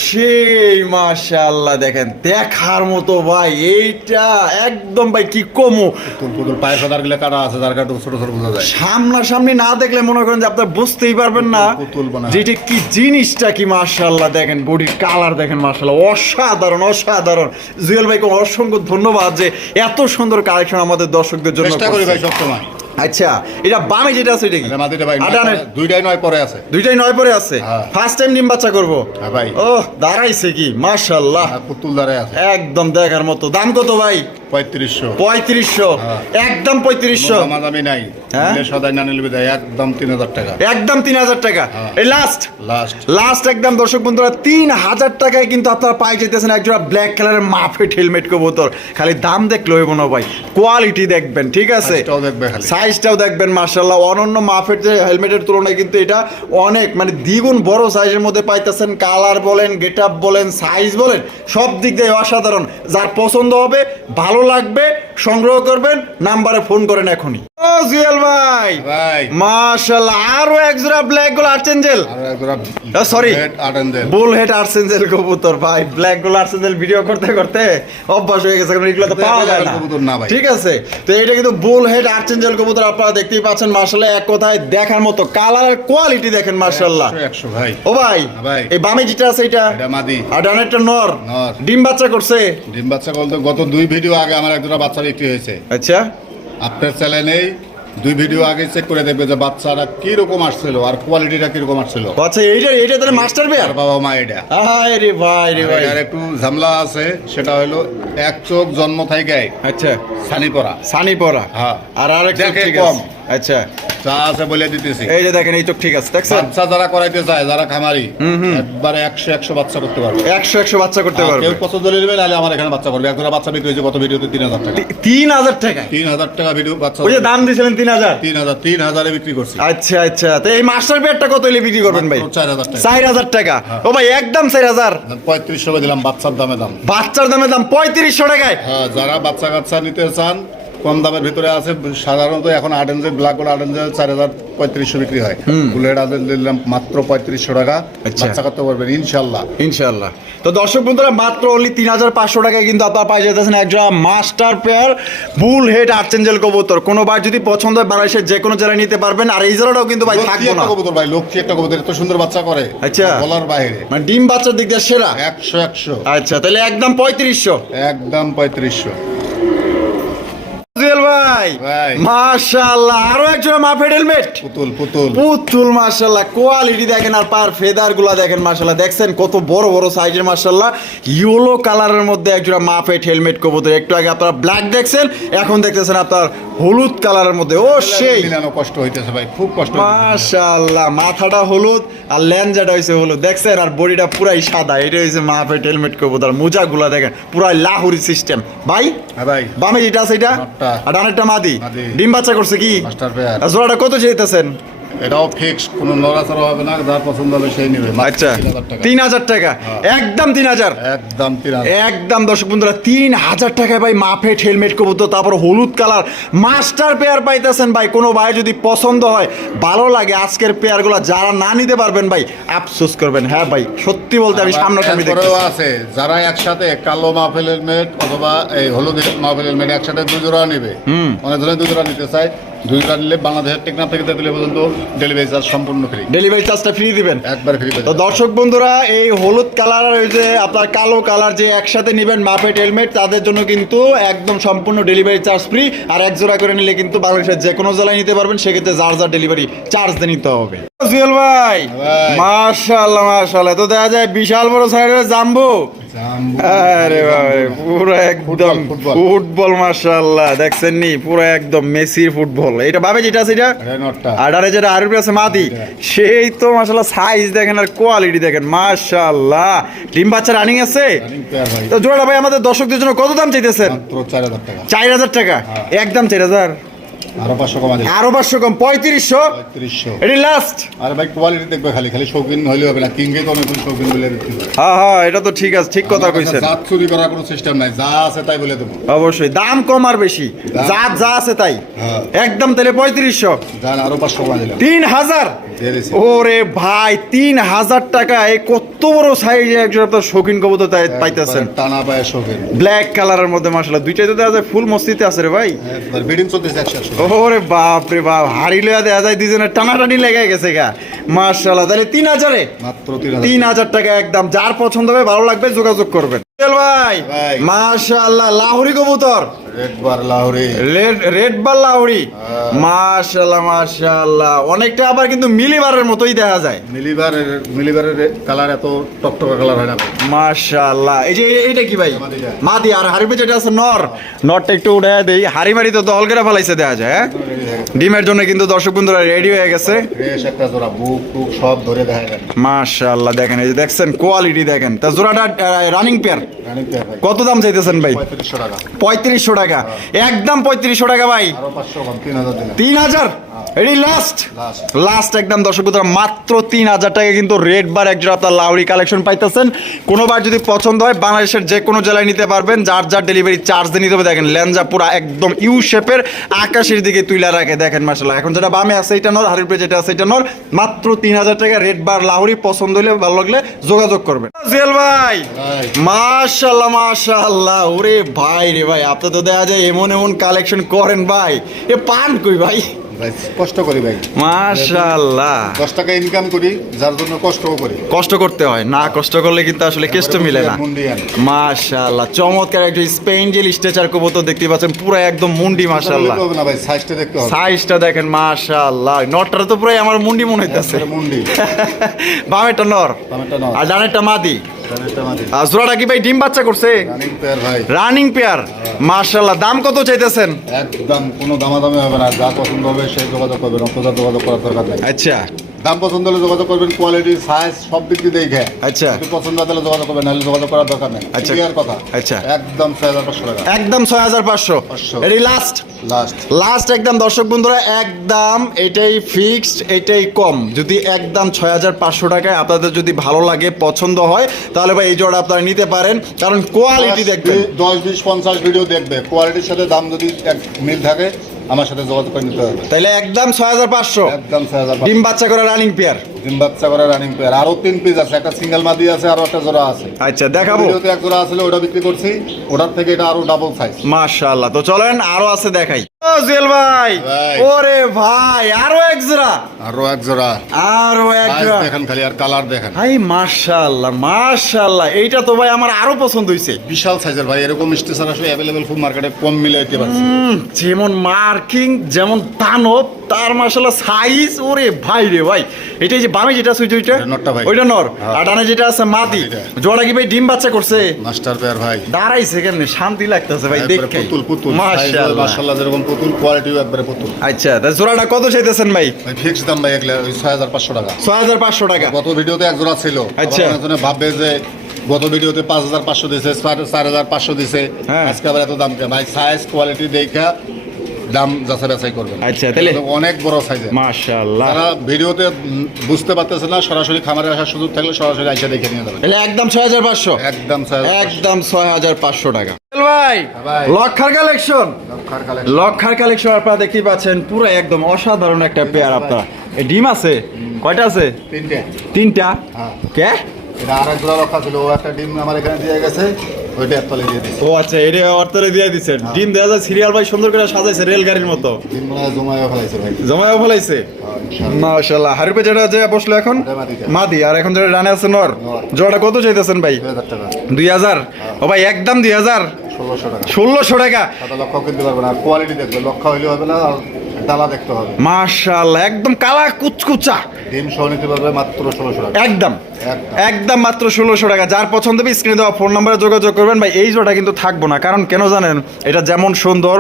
সেই মাশাআল্লাহ দেখেন দেখার মতো ভাই এইটা একদম ভাই কি কমু। পুতুল পায়ে গুলো কাটা আছে কাটা ছোট ছোট বোঝা যায়। সামনাসামনি না দেখলে মনে করেন যে আপনার বুঝতেই পারবেন না। পুতুল বানায়। যেটা কি জিনিসটা কি মাশাআল্লাহ দেখেন বডির কালার দেখেন মাশাআল্লাহ অসাধারণ অসাধারণ। জুয়েল ভাইকে অসংখ্য ধন্যবাদ যে এত সুন্দর কালেকশন আমাদের দর্শকদের জন্য করি। ভাই সবসময়। আচ্ছা এটা বামে যেটা আছে এটা কি? ভাই পরে- দুইটাই নয় পরে আছে। দুইটাই নয় পরে আছে? হ্যাঁ। ফার্স্ট টাইম ডিম বাচ্চা করব? হ্যাঁ ভাই। ও দাঁড়াইছে কি? মাশাআল্লাহ আর পুতুল দাঁড়ায় আছে। একদম দেখার মতো। দাম কত ভাই? পঁয়ত্রিশশো। পঁয়ত্রিশশো? হ্যাঁ। একদম পঁয়ত্রিশশো? দামাদামি নাই। হ্যাঁ? সদাই না নিলে বিদায় একদম তিন হাজার টাকা। একদম তিন হাজার টাকা? হ্যাঁ। এই লাস্ট লাস্ট লাস্ট একদম দর্শক বন্ধুরা তিন হাজার টাকায় কিন্তু আপনারা পাই যেতেছেন একজোড়া ব্ল্যাক কালারের মাফেট হেলমেট কবুতর। খালি দাম দেখলে হইব না ভাই কোয়ালিটি দেখবেন ঠিক আছে? সাইজটাও দেখবেন মার্শাল্লাহ অনন্য মাফেট হেলমেটের তুলনায় কিন্তু এটা অনেক মানে দ্বিগুণ বড় সাইজের মধ্যে পাইতেছেন। কালার বলেন গেট আপ বলেন সাইজ বলেন সব দিক দিয়ে অসাধারণ। যার পছন্দ হবে ভালো লাগবে সংগ্রহ করবেন নাম্বারে ফোন করেন এখনই। ও জুয়েল ভাই। ভাই। মাশাল্লাহ আরও একজোড়া ব্ল্যাক গোল আর্চেঞ্জেল আটেন্ডেল। বুল হেড আর্সেঞ্জেল কবুতর ভাই। ব্ল্যাক গোল আর্সেঞ্জেল ভিডিও করতে করতে অভ্যাস হয়ে গেছে কারণ এগুলো তো পাওয়া যায় না। কবুতর না ভাই। ঠিক আছে তো এটা কিন্তু বুল হেড আর্সেঞ্জেল কবুতর আপনারা দেখতেই পাচ্ছেন মাশাল্লাহ এক কথায় দেখার মতো কালারের কোয়ালিটি দেখেন একশো, একশো ভাই। ও ভাই হ্যাঁ এই বামে যেটা আছে এটা? এটা মাদি। আর ডানেরটা নর। ডিম বাচ্চা করছে। ডিম বাচ্চা বলতে গত দুই ভিডিও আগে আমার এক দুটা বাচ্চা বিক্রি হয়েছে। আচ্ছা। আপনার চ্যানেলেই দুই ভিডিও আগে চেক করে দেখবে যে বাচ্চারা কি রকম আসছিল আর কোয়ালিটিটা কি রকম আসছিল। আচ্ছা এইটা এইটা তাহলে মাস্টার আর বেয়ার বাবা মা এটা। আয় রে ভাই রে ভাই। আর একটু ঝামলা আছে সেটা হলো এক চোখ জন্ম থেকে আচ্ছা। সানিপরা পড়া সানি পড়া হ্যাঁ। আর আরেকটা কম। আচ্ছা। যা আছে বলে দিতেছি। এই যে দেখেন এই চোখ ঠিক আছে দেখছেন? বাচ্চা যারা করাইতে চায় যারা খামারি একবারে একশো একশো বাচ্চা করতে পারবে। একশো একশো বাচ্চা করতে পারবে। কেউ পছন্দ নেবে নাহলে আমার এখানে বাচ্চা করবে। একজোড়া বাচ্চা বিক্রি হয়েছে কত ভিডিওতে তিন হাজার টাকা। তিন হাজার টাকা? তিন হাজার টাকা ভিডিও বাচ্চা ওই যে দাম দিয়েছিলেন তিন হাজার? তিন হাজার তিন হাজারে বিক্রি করছি। আচ্ছা আচ্ছা। তো এই মাস্টার পেয়ারটা কত হলে বিক্রি করবেন ভাই? চার হাজার টাকা। চার হাজার টাকা। ও ভাই একদম চার হাজার। পঁয়ত্রিশশো দিলাম বাচ্চার দামে দাম। বাচ্চার দামের দাম পঁয়ত্রিশশো টাকায়। হ্যাঁ যারা বাচ্চা কাচ্চা নিতে চান কম দামের ভিতরে আছে সাধারণত এখন আডেন্সের ব্ল্যাক গোল্ড আডেন্সের চার হাজার পঁয়ত্রিশশো বিক্রি হয়। বুলেট আডেন্স দিলাম মাত্র পঁয়ত্রিশশো টাকা। আচ্ছা। বাচ্চা করতে পারবেন ইনশাল্লাহ ইনশাল্লাহ তো দর্শক বন্ধুরা মাত্র অনলি তিন হাজার পাঁচশো টাকায় কিন্তু আপনারা পাই যেতেছেন একজন master pair bull head archangel কবুতর। কোনো বার যদি পছন্দ হয় বাংলাদেশের যে কোনো জেলায় নিতে পারবেন। আর এই জেলাটাও কিন্তু ভাই থাকব না। কবুতর ভাই লক্ষ্মী একটা কবুতর এত সুন্দর বাচ্চা করে। আচ্ছা। বলার বাইরে। মানে ডিম বাচ্চার দিক দিয়ে সেরা? একশো একশো। আচ্ছা তাহলে একদম পঁয়ত্রিশশো। একদম পঁয়ত্রিশশো। ভাই। মাশাআল্লাহ। আরও একজোড়া মাফেড হেলমেট? পুতুল পুতুল। পুতুল মার্শাল্লাহ কোয়ালিটি দেখেন আর পার ফেদারগুলা দেখেন মার্শাল্লাহ দেখছেন কত বড় বড় সাইজের মার্শাল্লাহ ইয়েলো কালারের মধ্যে একজোড়া মাফেট হেলমেট কবুতর। একটু আগে আপনারা ব্ল্যাক দেখছেন এখন দেখতেছেন আপনার হলুদ কালারের মধ্যে। ও সেই। মিলানো কষ্ট হইতেছে ভাই খুব কষ্ট। মাশাআল্লাহ। মাথাটা হলুদ আর ল্যাঞ্জাটা হয়েছে হলুদ। দেখছেন? আর বডিটা পুরাই সাদা। এটা হয়েছে মাফেট হেলমেট কবুতর। মোজাগুলা দেখেন পুরাই লাহুরি সিস্টেম ভাই? হ্যাঁ ভাই। বামে যেটা আছে এটা? আর ডানেরটা মাদি। ডিম বাচ্চা করছে কি? জোড়াটা কত চাইতেছেন? এটাও ফিক্স কোনো নড়াচড়া হবে না যার পছন্দ হবে সেই নেবে। আচ্ছা তিন হাজার টাকা। একদম তিন হাজার। একদম তিন হাজার। একদম দর্শক বন্ধুরা তিন হাজার টাকায় ভাই মাফেট হেলমেট কবুতর তারপর হলুদ কালার মাস্টার পেয়ার পাইতেছেন ভাই। কোনো ভাই যদি পছন্দ হয় ভালো লাগে আজকের পেয়ারগুলো যারা না নিতে পারবেন ভাই আফসোস করবেন। হ্যাঁ ভাই সত্যি বলতে আমি সামনাসামনি এরপরেও আছে যারা একসাথে কালো মাহফিল হেলমেট অথবা এই হলুদ মাহফিল হেলমেট একসাথে দুই জোড়া নেবে অনেক ধরনের দুই জোড়া নিতে চায়। দুই জোড়া নিলে বাংলাদেশের টেকনাফ থেকে তেতুলিয়া পর্যন্ত ডেলিভারি চার্জ সম্পূর্ণ ফ্রি ডেলিভারি চার্জটা ফ্রি দিবেন? একবার ফ্রি তো দর্শক বন্ধুরা এই হলুদ কালার আর ওই যে আপনার কালো কালার যে একসাথে নেবেন মাপেট হেলমেট তাদের জন্য কিন্তু একদম সম্পূর্ণ ডেলিভারি চার্জ ফ্রি আর এক জোড়া করে নিলে কিন্তু বাংলাদেশের যে কোনো জেলায় নিতে পারবেন সেক্ষেত্রে যার যার ডেলিভারি চার্জ দিয়ে নিতে হবে। জুয়েল ভাই। ভাই। মাশাআল্লাহ মাশাআল্লাহ। তো দেখা যায় বিশাল বড় সাইডের জাম্বো। আরে বাবারে পুরো একদম ফুটবল। ফুটবল। মাশাআল্লাহ। দেখছেন নি পুরো একদম মেসির ফুটবল। এটা ভাবে যেটা আছে এটা? আডারে যেটা আরবি আছে মাদি সেই তো মাশাআল্লাহ সাইজ দেখেন আর কোয়ালিটি দেখেন। মাশাআল্লাহ। ডিম বাচ্চা রানিং আছে? তো জোড়াটা ভাই আমাদের দর্শকদের জন্য কত দাম চাইতেছেন? চার হাজার টাকা। চার হাজার টাকা। একদম চার হাজার। আরও পাঁচশো কমা আরও পাঁচশো কম পঁয়ত্রিশশো। পঁয়ত্রিশশো। এটি লাস্ট আরে ভাই কোয়ালিটি দেখবে খালি খালি শৌখিন হইলে হবে না কিংকে তো অনেক শৌখিন বলে হ্যাঁ হ্যাঁ এটা তো ঠিক আছে ঠিক কথা কইছেন। জাত চুরি করার কোনো সিস্টেম নাই যা আছে তাই বলে দেবো। অবশ্যই দাম কম আর বেশি দাম- যা যা আছে তাই। হ্যাঁ। একদম তাহলে পঁয়ত্রিশশো। যান আরও পাঁচশো কমা দিলাম। তিন হাজার? ওরে ভাই তিন হাজার টাকা এই কত বড় সাইজে একজন আপনার শৌখিন কবুতর তাই পাইতেছেন? টানা পায়ে শৌখিন। ব্ল্যাক কালারের মধ্যে মাসালা দুইটাই তো যায় ফুল মস্তিতে আছে রে ভাই। বিডিং চলতেছে একশো ওরে বাপ রে বাপ হাড়ি লয়া দেয়া যায় দুজনের টানাটানি লেগে গেছে গা। মার্শাল্লাহ তাহলে তিন হাজারে? মাত্র তিন হাজার। টাকা একদম যার পছন্দ হবে ভালো লাগবে যোগাযোগ করবেন। ভাই। মার্শাল্লাহ লাহোরি কবুতর। লাহোরি মাশাআল্লাহ অনেকটা আবার কিন্তু মিলিবারের মতোই দেখা যায়। মিলিবারের মিলিবারের কালার এত টকটকা কালার হয় না ভাই। এই যে এটা কি ভাই? মাদি আর হাড়ি যেটা আছে নর। নরটা একটু উঠে দেই। হাড়ি মারি তো দল করে ফেলাইছে দেখা যায় হ্যাঁ? ডিমের জন্য কিন্তু দর্শক বন্ধুরা রেডি হয়ে গেছে। ফ্রেশ একটা জোড়া বুক টুক সব ধরে দেখা যায়। মাশাআল্লাহ দেখেন এই যে দেখছেন কোয়ালিটি দেখেন। তা জোড়াটা রানিং পেয়ার রানিং পেয়ার কত দাম চাইতেছেন ভাই? পঁয়ত্রিশশো টাকা। পঁয়ত্রিশশো টাকা। একদম পঁয়ত্রিশশো টাকা ভাই। তিন হাজার? এটি লাস্ট লাস্ট একদম দর্শক বন্ধুরা মাত্র তিন হাজার টাকা কিন্তু রেড বার একজন আপনার লাউরি কালেকশন পাইতেছেন। কোনোবার যদি পছন্দ হয় বাংলাদেশের যে কোনো জেলায় নিতে পারবেন। যার যার ডেলিভারি চার্জ নিতে হবে দেখেন লেঞ্জা পুরা একদম ইউ শেপের আকাশের দিকে তুইলা রাখে দেখেন মাসাল্লাহ এখন যেটা বামে আছে এটা নর হারির যেটা আছে এটা নর। মাত্র তিন হাজার টাকা রেড বার লাউরি পছন্দ হলে ভালো লাগলে যোগাযোগ করবেন। জেল ভাই! ভাই। মাশাল্লাহ মাশাল্লাহ ওরে ভাই রে ভাই আপনি তো দেখা যায় এমন এমন কালেকশন করেন ভাই। এ পান কই ভাই? ভাই কষ্ট করি ভাই। মাশাল্লাহ দশ টাকা ইনকাম করি যার জন্য কষ্টও করি। কষ্ট করতে হয় না কষ্ট করলে কিন্তু আসলে কেষ্ট মিলে না। মাশাল্লাহ চমৎকার একটা স্পেঞ্জেল স্ট্রেচার কবুতর দেখতে পাচ্ছেন পুরো একদম মুন্ডি মাশাল্লাহ হবে না ভাই সাইজটা দেখতে হবে। সাইজটা দেখেন মাশাল্লাহ নটটা তো পুরো আমার মুন্ডি মনে হইতেছে। মুন্ডি। বামেরটা নর। টমেটো নাও আর ডানেরটা মাদি। জোড়াটা কি ভাই ডিম বাচ্চা করছে? রানিং পেয়ার ভাই। রানিং পেয়ার মাশাল্লাহ দাম কত চাইতেছেন? একদম কোনো দামাদামি হবে না যা পছন্দ হবে সেই যোগাযোগ করবে যোগাযোগ করার দরকার আচ্ছা। দাম পছন্দ হলে যোগাযোগ করবেন কোয়ালিটি সাইজ সব দিক দিয়ে দেখে। আচ্ছা। যদি পছন্দ তাহলে যোগাযোগ করবেন নাহলে যোগাযোগ করার দরকার নেই। আচ্ছা। ক্লিয়ার কথা। আচ্ছা। একদম ছয় হাজার পাঁচশো টাকা। একদম ছয় হাজার পাঁচশো। এটাই লাস্ট লাস্ট লাস্ট একদম দর্শক বন্ধুরা একদম এটাই ফিক্সড এটাই কম। যদি একদম ছয় হাজার পাঁচশো টাকায় আপনাদের যদি ভালো লাগে পছন্দ হয় তাহলে ভাই এই জোড়া আপনারা নিতে পারেন। কারণ কোয়ালিটি দেখবেন। দশ বিশ পঞ্চাশ ভিডিও দেখবে। কোয়ালিটির সাথে দাম যদি এক মিল থাকে আমার সাথে যোগাযোগ করে নিতে হবে। তাহলে একদম ছয় হাজার পাঁচশো। একদম ছয় হাজার ডিম বাচ্চা করা রানিং পেয়ার ডিম বাচ্চা করে রানিং পেয়ার আরও তিন পিস আছে একটা সিঙ্গেল মাদি আছে আরও একটা জোড়া আছে। আচ্ছা দেখাবো। ভিডিওতে এক জোড়া আছিল ওটা বিক্রি করছি। ওটার থেকে এটা আরও ডাবল সাইজ মাশাআল্লাহ। তো চলেন আরও আছে দেখাই। ও জুয়েল ভাই। ভাই। ওরে ভাই আরও এক জোড়া। আরও এক জোড়া। আরও এক জোড়া। দেখেন খালি আর কালার দেখেন। ভাই মাশাআল্লাহ মাশাআল্লাহ। এইটা তো ভাই আমার আরও পছন্দ হইছে। বিশাল সাইজের ভাই এরকম আসলে মার্কেটে কম মিলে দিতে যেমন মার্কিং যেমন তার মাশাআল্লাহ সাইজ ওরে ভাই রে ভাই। এটাই যে বামে যেটা সুইচ ওইটা? নরটা ভাই। ওইটা নর। হ্যাঁ। আর ডানে যেটা আছে মাদি। জোড়া কি ভাই ডিম বাচ্চা করছে। মাস্টার পেয়ার ভাই। দাঁড়াইছে কেন শান্তি লাগতেছে ভাই দেখে। পুতুল পুতুল। মাশাআল্লাহ। মাশাআল্লাহ যেরকম পুতুল কোয়ালিটিও একবারে পুতুল। আচ্ছা তা জোড়াটা কত চাইতেছেন ভাই? ভাই ফিক্স দাম ভাই হাজার পাঁচশো টাকা। ছয় হাজার পাঁচশো টাকা। গত ভিডিওতে এক জোড়া ছিল। আচ্ছা। ভাববে যে গত ভিডিওতে পাঁচ হাজার পাঁচশো দিছে চার- হাজার পাঁচশো দিছে। হ্যাঁ। আজকে আবার এত দাম কে ভাই সাইজ কোয়ালিটি দেখা দাম যাচাই বাছাই করবেন আচ্ছা, তাহলে? অনেক বড় সাইজের মাশাআল্লাহ। তারা ভিডিওতে বুঝতে পারতেছে না সরাসরি খামারে আসার সুযোগ থাকলে সরাসরি আইসা দেখে নিয়ে যাবেন তাহলে একদম ছয় হাজার পাঁচশো? একদম। একদম ছয় হাজার পাঁচশো টাকা। ভাই ভাই। লক্ষার কালেকশন। লক্ষার কালেকশন। আপনারা দেখতেই পাচ্ছেন পুরো একদম অসাধারণ একটা পেয়ার আপনার। এই ডিম আছে? কয়টা আছে? তিনটে। তিনটা? হ্যাঁ। কে? এটা আর এক জোড়া রক্ষা ছিল ও একটা ডিম আমার এখানে দিয়ে গেছে ওইটা একতলে দিয়ে দিচ্ছে ও আচ্ছা এটা অর্থরে দিয়ে দিচ্ছে ডিম দেওয়া যায় সিরিয়াল ভাই সুন্দর করে সাজাইছে রেলগাড়ির মতো। ডিম জমায় ফেলাইছে ভাই। জমাও ফেলাইছে? হ্যাঁ, মাশাআল্লাহ। হারুপে যেটা যে বসল এখন। মাদি আর এখন যেটা রানে আছে নর। জোড়াটা কত চাইতেছেন ভাই? দুই হাজার হাজার? ও ভাই একদম দুই হাজার? ষোলোশো টাকা। ষোলোশো টাকা। লক্ষ কিনতে পারবে না। কোয়ালিটি দেখবে লক্ষ হইলে হবে না ডালা দেখতে হবে। মাশাআল্লাহ একদম কালা কুচকুচা। ডিম সহ নিতে পারবে মাত্র ষোলোশো টাকা। একদম। একদম। মাত্র ষোলোশো টাকা। যার পছন্দ হবে স্ক্রিনে দেওয়া ফোন নাম্বারে যোগাযোগ করবেন। ভাই এই জোড়া কিন্তু থাকব না। কারণ কেন জানেন এটা যেমন সুন্দর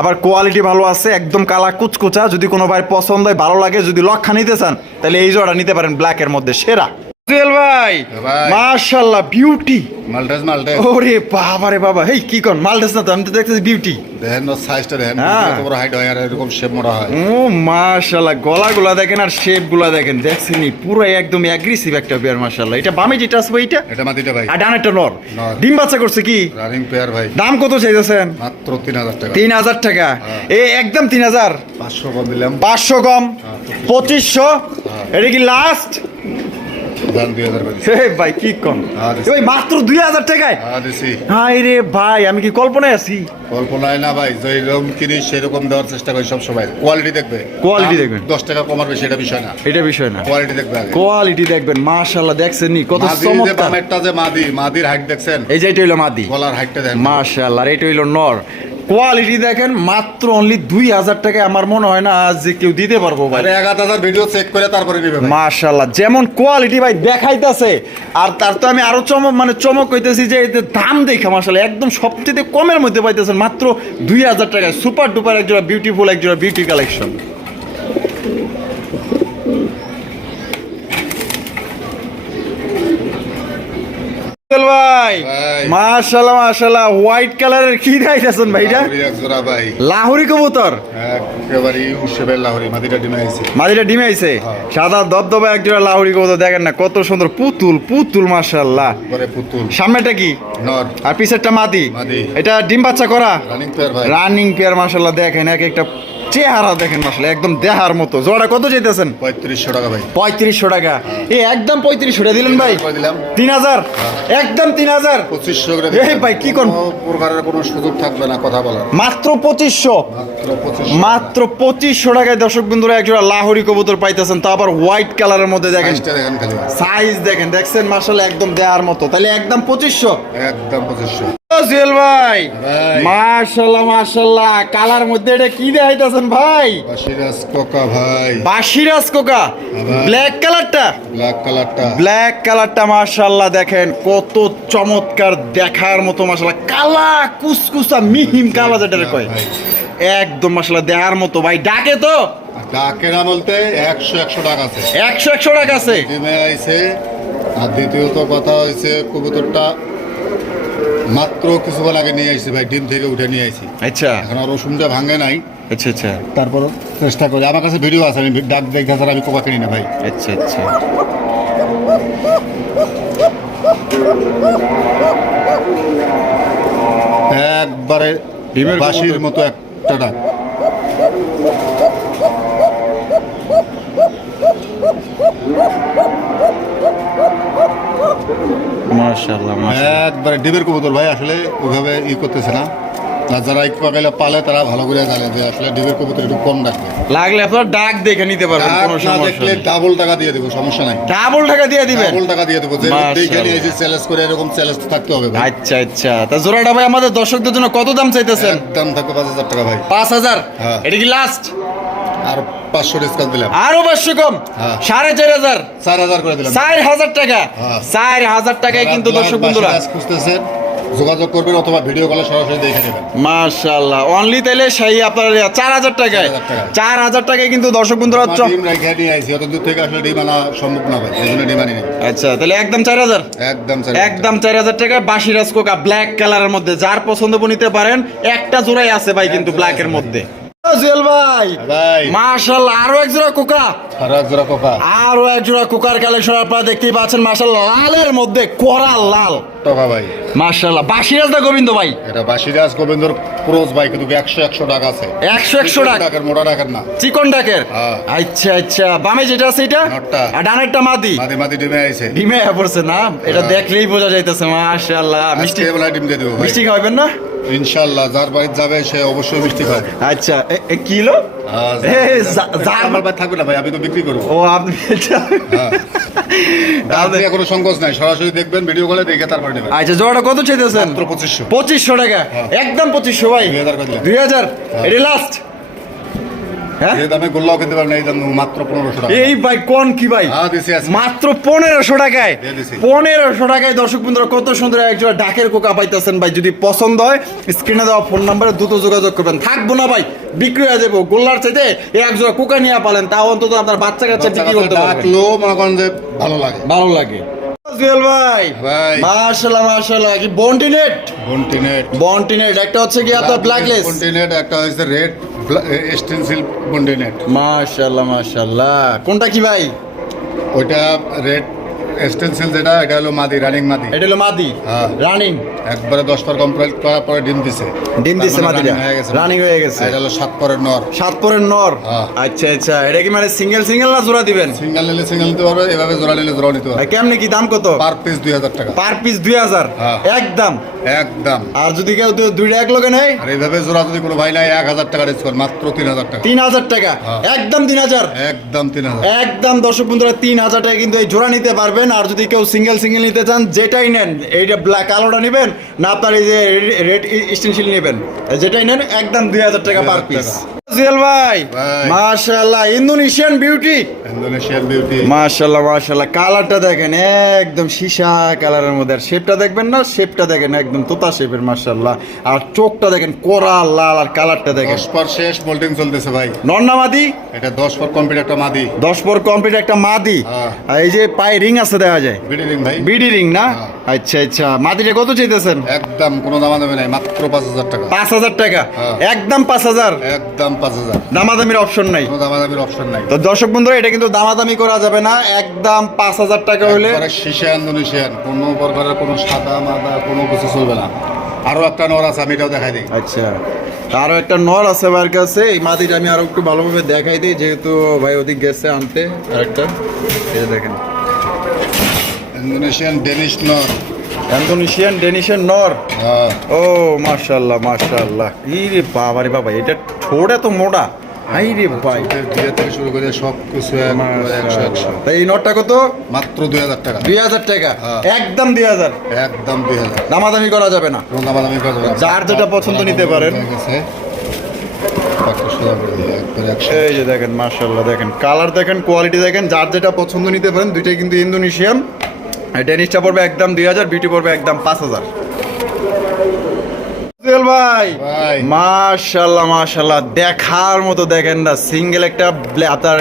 আবার কোয়ালিটি ভালো আছে একদম কালা কুচকুচা। যদি কোনো ভাই পছন্দ হয় ভালো লাগে যদি লক্ষা নিতে চান তাহলে এই জোড়া নিতে পারেন ব্ল্যাকের মধ্যে সেরা। জুয়েল ভাই। ভাই। মাশাআল্লাহ বিউটি মাল্টেজ মাল্টেজ ওরে বাবা রে বাবা হেই কি কর মালটেস না তো আমি তো দেখতেছি বিউটি দেখেন না সাইজটা দেখেন হ্যাঁ। বড় হাইট হয় আর এরকম শেপ মোড়া হয়। ও মাশাআল্লাহ গলাগুলা দেখেন আর শেপগুলা দেখেন দেখছেনি পুরো একদম অ্যাগ্রেসিভ একটা পেয়ার মাশাআল্লাহ এটা বামে যেটা এটা এটা মাটিটা ভাই। আর ডানেরটা নর। নর। ডিম বাচ্চা করছে কি? রানিং পেয়ার ভাই। দাম কত চাইতেছেন? মাত্র তিন হাজার টাকা। তিন হাজার টাকা। হ্যাঁ। এ একদম তিন হাজার। পাঁচশো কম দিলাম। পাঁচশো কম। হ্যাঁ। পঁচিশশো। এটা কি লাস্ট ভাই কি কম? হ্যাঁ, মাত্র দুই হাজার টাকায়? হ্যাঁ হাই রে ভাই আমি কি কল্পনায় আছি? কল্পনায় না ভাই যেরকম কিনি সেরকম দেওয়ার চেষ্টা করি সব সময়। কোয়ালিটি দেখবে। দাম দেখবেন। দশ টাকা কমার বেশি এটা বিষয় না। এটা বিষয় না। কোয়ালিটি দেখবে কোয়ালিটি দেখবেন মাশাআল্লাহ দেখছেন নি? কত যে চমৎকার। বামেরটা যে মাদি মাদির হাইট দেখছেন? এই যে এটা হইল মাদি। গলার হাইটটা দেখেন। মাশাআল্লাহ এটা হইল নর। কোয়ালিটি দেখেন মাত্র অনলি দুই হাজার টাকায় আমার মনে হয় না আজ যে কেউ দিতে পারব ভাই। এগারো এক হাজার ভিডিও চেক করে তারপরে নিবে মার্শাল্লাহ যেমন কোয়ালিটি ভাই দেখাইতেছে আর তার তো আমি আরও চমক মানে চমক হইতেছি যে এতে দাম দেখে মার্শাল্লাহ একদম সবচেয়ে কমের মধ্যে পাইতেছেন মাত্র দুই হাজার টাকায়। সুপার ডুপার একজোড়া বিউটিফুল একজোড়া বিউটি কালেকশন ভাই। ভাই। মাশাল্লাহ মাশাল্লাহ হোয়াইট কালারের কি দেখাইতেছেন ভাই এটা? লাহোরি এক জোড়া ভাই? লাহুরি কবুতর? একেবারে উৎসবের লাহোরি মাদিটা ডিমে আইছে। মাদিটা ডিমে আইছে? হ্যাঁ। সাদা দবদবা একজোড়া লাহুরি কবুতর দেখেন না কত সুন্দর পুতুল পুতুল মাশাল্লাহ পরে পুতুল। সামনেটা কি? নর। আর পিছেরটা মাদি মাদি। এটা ডিম বাচ্চা করা? রানিং পেয়ার ভাই। রানিং পেয়ার মাশাল্লাহ দেখেন এক একটা চেহারা দেখেন মাশাল্লাহ একদম দেহার মতো। জোড়া কত চাইতেছেন? পঁয়ত্রিশশো টাকা ভাই। পঁয়ত্রিশশো টাকা। এই একদম পঁয়ত্রিশশো টাকা দিলেন ভাই? দিলাম। তিন হাজার? একদম তিন হাজার? পঁচিশশো এই ভাই, কি কোন- প্রকারের কোনো সুযোগ থাকবে না কথা বলার। মাত্র পঁচিশশো। মাত্র পঁচিশশো টাকায় দর্শক বন্ধুরা একজোড়া লাহোরি কবুতর পাইতেছেন। তা আবার হোয়াইট কালারের মধ্যে দেখেন। সাইজ দেখেন দেখছেন মার্শাল্লাহ একদম দেহার মতো। তাহলে একদম পঁচিশশো। একদম পঁচিশশো। জুয়েল ভাই। কালার মধ্যে এটা কি দেখাইতেছেন ভাই? বাসিরাজ কোকা ভাই। বাসিরাজ কোকা। ব্ল্যাক কালারটা? ব্ল্যাক কালারটা। ব্ল্যাক কালারটা মার্শাল্লাহ দেখেন। কত চমৎকার দেখার মতো মার্শাল্লাহ কালা কুসকুসা মিহিম কালা যেটা কয়। একদম মশলা দেওয়ার মতো। ভাই ডাকে তো। ডাকে না বলতে একশো একশো টাকা আছে। একশো একশো টাকা আছে। আইছে। আর দ্বিতীয়ত কথা হয়েছে কবুতরটা। মাত্র কিছুক্ষণ আগে নিয়ে আইছি ভাই ডিম থেকে উঠে নিয়ে আইছি আচ্ছা। এখন আর রসুনটা ভাঙে নাই। আচ্ছা আচ্ছা। তারপর চেষ্টা করি। আমার কাছে ভিডিও আছে আমি ডাক দেখে ছাড়া আমি কোকা কিনি না ভাই। আচ্ছা আচ্ছা। একবারে ডিমের বাসির মতো একটা ডাক। মাশাআল্লাহ একবারে ডিমের কবুতর ভাই আসলে ওইভাবে ই করতেছে না। যারা এই কোকাইলে পালে তারা ভালো করে জানে যে আসলে ডিমের কবুতর একটু কম ডাকবে লাগলে আপনার ডাক দেখে নিতে পারবেন কোনো সমস্যা দেখলে ডাবল টাকা দিয়ে দেবো সমস্যা নাই। ডাবল টাকা দিয়ে দিবেন? ডাবল টাকা দিয়ে দেবো যে দেখে নিয়ে এসে চ্যালেঞ্জ করে এরকম চ্যালেঞ্জ তো থাকতে হবে ভাই। আচ্ছা আচ্ছা। তা জোড়াটা ভাই আমাদের দর্শকদের জন্য কত দাম চাইতেছেন? একদম থাকবে পাঁচ হাজার টাকা ভাই। পাঁচ হাজার? হ্যাঁ। এটা কি লাস্ট আর পাঁচশো ডিসকাউন্ট দিলাম। আরও পাঁচশো কম? হ্যাঁ। সাড়ে চার হাজার? চার হাজার করে দিলাম। চার হাজার টাকা? হ্যাঁ। চার হাজার টাকায় কিন্তু যারা দর্শক বন্ধুরা। খুঁজতেছেন যোগাযোগ করবেন অথবা ভিডিও কলে সরাসরি দেখে নেবেন। মাশাল্লাহ অনলি তাইলে সেই আপনার চার হাজার টাকায়। 4,000 টাকায়। চার হাজার টাকায় কিন্তু দর্শক বন্ধুরা ডিম রেখে নিয়ে আইছি। অত দূর থেকে আসলে ডিম আনা সম্ভব না ভাই এই ডিম আনি আচ্ছা তাহলে একদম চার হাজার? একদম টাকায় বাসিরাজ কোকা ব্ল্যাক কালারের মধ্যে। যার পছন্দ নিতে পারেন একটা জোড়াই আছে ভাই কিন্তু একটা ব্ল্যাকের মধ্যে। জুয়েল ভাই। টাকা। মাশাল্লাহ আরও এক জোড়া কোকা। আর এক জোড়া কোকা। আরও এক জোড়া কুকার কালেকশন আপনারা দেখতেই পাচ্ছেন মাশাল্লাহ লালের মধ্যে কোরা লাল। টাকা ভাই। মাশাল্লাহ বাসিরাজ দা গোবিন্দ ভাই? এটা বাসিরাজ গোবিন্দর ক্রোজ ভাই কিন্তু একশো একশো টাকা আছে। একশো একশো টাকা টাকার মোটা টাকার না। চিকন ডাকের? হ্যাঁ। আচ্ছা আচ্ছা বামে যেটা আছে এটা? আর ডানেরটা মাদি? মাঝে মাঝে ডিমে আইছে। ডিমে পড়ছে না? এটা হ্যাঁ। দেখলেই বোঝা যাইতেছে মিষ্টি মিষ্টি বলে ডিম দিয়ে দেবো ভাই। মিষ্টি খাওয়াবেন না? ইনশাল্লাহ যার বাড়িতে যাবে সে অবশ্যই মিষ্টি খাবে। আচ্ছা কিলো? হ্যাঁ, আমার বাড়ি থাকবে না ভাই আমি তো বিক্রি করব। ও আপনি হ্যাঁ। কোনো সংকোচ নাই সরাসরি দেখবেন ভিডিও কলে দেখে তারপরে নেবেন। আচ্ছা জোড়াটা কত চাইতেছেন? পঁচিশশো। পঁচিশশো টাকা। হ্যাঁ। একদম পঁচিশশো ভাই। 2000 করে দুই হাজার। এটা লাস্ট হ্যাঁ? এই দামে গোল্লাও কিনতে পারেন এই দাম মাত্র পনেরোশো টাকা। এই ভাই কোন কি ভাই? হ্যাঁ মাত্র পনেরোশো টাকায়। পনেরোশো টাকায় দর্শক বন্ধুরা কত সুন্দর একজন ডাকের কোকা পাইতেছেন ভাই যদি পছন্দ হয় স্ক্রিনে দেওয়া ফোন নাম্বারে দ্রুত যোগাযোগ করবেন। থাকব না ভাই বিক্রি হয়ে যাব। গোল্লার চাইতে এক জোড়া কোকা নিয়ে পালেন তাও অন্তত আপনার বাচ্চা কাচ্চা বিক্রি করতে পারবেন। ভালো লাগে। ভালো লাগে। জুয়েল ভাই কি বন্টিনেট বন্টিনেট একটা হচ্ছে কি আপনার ব্ল্যাকলেস একটা হচ্ছে রেড স্টেনসিল বন্ডেনেট মার্শাল্লাহ মার্শাল্লাহ কোনটা কি ভাই? ওইটা রেড স্টেনসিল যেটা এটা হলো মাদি রানিং মাদি। এটা হলো মাদি হ্যাঁ। রানিং একবারে দশ পর কমপ্লিট করার পরে ডিম দিছে। ডিম দিছে মাদিটা। running হয়ে গেছে। এটা হলো সাত পরের নর। সাত পরের নর? হ্যাঁ। আচ্ছা আচ্ছা। এটা কি মানে সিঙ্গেল সিঙ্গেল না জোড়া দিবেন? সিঙ্গেল নিলে সিঙ্গেল নিতে পারবে এভাবে জোড়া নিলে জোড়া নিতে পারবে। কেমনে কি দাম কত? পার পিস দুই হাজার টাকা। পার পিস দুই হাজার? হ্যাঁ। একদম? একদম। আর যদি কেউ দুইটা এক লোকে নেয়? আর এইভাবে জোড়া যদি কোনো ভাই নাই এক হাজার টাকা ডিসকাউন্ট মাত্র তিন হাজার টাকা। তিন হাজার টাকা? হ্যাঁ। একদম তিন হাজার? একদম তিন হাজার। একদম দর্শক বন্ধুরা তিন হাজার টাকা কিন্তু এই জোড়া নিতে পারবেন আর যদি কেউ সিঙ্গেল সিঙ্গেল নিতে চান যেটাই নেন এইটা ব্ল্যাক কালোটা নেবেন না আপনার এই যে রেড স্টেনশিল নেবেন যেটাই নেন একদম দুই হাজার টাকা পার পিস ভাই। মাশাআল্লাহ ইন্দোনেশিয়ান বিউটি মাশাআল্লাহ মাশাআল্লাহ। কালারটা দেখেন একদম সীসা কালারের মধ্যে। আর শেপটা দেখবেন না? শেপটা দেখেন একদম তোতা শেপের মাশাআল্লাহ। আর চোখটা দেখেন কোরা লাল। আর কালারটা দেখেন। দশ পর শেষ চলতেছে ভাই। নন্না মাদি? এটা দশ পর কমপ্লিট একটা মাদি। দশ পর কমপ্লিট একটা মাদি। হ্যাঁ। এই যে পায়ে রিং আছে দেখা যায়। বিডি রিং ভাই। বিডি রিং না? হ্যাঁ। আচ্ছা আচ্ছা। মাদিটা কত চাইতেছেন? একদম কোনো দামা দামি নাই মাত্র পাঁচ হাজার টাকা। পাঁচ হাজার টাকা? হ্যাঁ। একদম পাঁচ হাজার? একদম পাঁচ হাজার। দামাদামির অপশন নাই। কোনো দামা দামির অপশন নাই। তো দর্শক বন্ধুরা এটা কিন্তু দামাদামি করা যাবে না। একদম পাঁচ হাজার টাকা হলে শিশা ইন্দোনেশিয়ান কোনো প্রকারের কোনো সাদা মাদা কোনো কিছু চলবে না। আরও একটা নর আছে আমি এটাও দেখাই দিই। আচ্ছা। আরও একটা নর আছে আমার কাছে। এই মাটিটা আমি আরও একটু ভালোভাবে দেখাই দিই যেহেতু ভাই ওদিক গেছে আনতে। আরেকটা। এই যে দেখেন। ইন্দোনেশিয়ান ডেনিশ নর। ইন্দোনেশিয়ান ডেনিশিয়ান নর। হ্যাঁ। ও মাশাআল্লাহ মাশাআল্লাহ। ই রে বাবা রে বাবা এটা ঠোঁট এত মোটা। হাই রে ভাই। চোখের থেকে শুরু করে সব কিছু একশো একশো তাই এই নটটা কত? মাত্র দুই হাজার টাকা। দুই হাজার টাকা? হ্যাঁ। একদম দুই হাজার? একদম দুই হাজার। দামাদামি করা যাবে না। করবে না। যার যেটা পছন্দ নিতে পারেন। করে। এই যে দেখেন মাশাআল্লাহ দেখেন। কালার দেখেন কোয়ালিটি দেখেন যার যেটা পছন্দ নিতে পারেন দুইটাই কিন্তু ইন্দোনেশিয়ান। ডেনিসটা পড়বে একদম দুই হাজার বিউটি পড়বে একদম পাঁচ হাজার। ভাই। ভাই। মাশাল্লাহ মাশাল্লাহ। দেখার মতো দেখেন না সিঙ্গেল একটা আপনার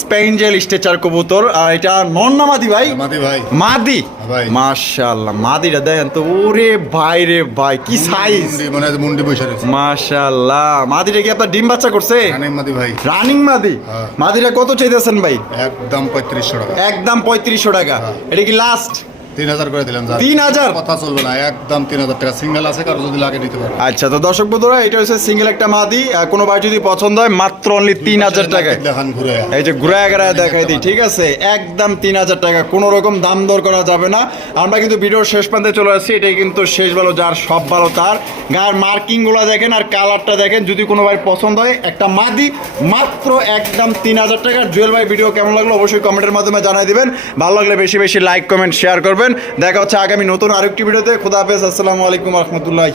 স্পেঞ্জেল স্ট্রেচার কবুতর। আর এটা নন না মাদি ভাই? মাদি ভাই। ভাই। মাশাল্লাহ মাদিটা দেখেন তো ওরে ভাই রে ভাই কি সাইজ মনে হয় মুন্ডি বসে রয়েছে। মাশাল্লাহ মাদিটা কি আপনার ডিম বাচ্চা করছে? মাদি ভাই। রানিং মাদি? হ্যাঁ। মাদিটা কত চাইতেছেন ভাই? একদম পঁয়ত্রিশশো টাকা। একদম পঁয়ত্রিশশো টাকা। এটা কি লাস্ট তিন হাজার করে দিলাম তিন হাজার? কথা চলবে না একদম তিন হাজার টাকা। সিঙ্গেল আছে কারও যদি লাগে নিতে পারবে আচ্ছা তো দর্শক বন্ধুরা এটা হচ্ছে সিঙ্গেল একটা মাদি। কোনো ভাই যদি পছন্দ হয় মাত্র অনলি তিন হাজার টাকায়। দেখান ঘুরে এই যে ঘুরে গেড়ায় দেখাই দিই ঠিক আছে? একদম তিন হাজার টাকা কোনো রকম দাম দর করা যাবে না। আমরা কিন্তু ভিডিওর শেষ প্রান্তে চলে আসছি এটাই কিন্তু শেষ ভালো যার সব ভালো তার। গায়ের মার্কিংগুলো দেখেন আর কালারটা দেখেন যদি কোনো ভাই পছন্দ হয় একটা মাদি মাত্র একদম তিন হাজার টাকার জুয়েল ভাই ভিডিও কেমন লাগল? অবশ্যই কমেন্টের মাধ্যমে জানাই দিবেন। ভালো লাগলে বেশি বেশি লাইক কমেন্ট শেয়ার করবেন। দেখা হচ্ছে আগামী নতুন আরেকটি ভিডিওতে। খুদা হাফেজ আসসালামু আলাইকুম রহমতুল্লাহ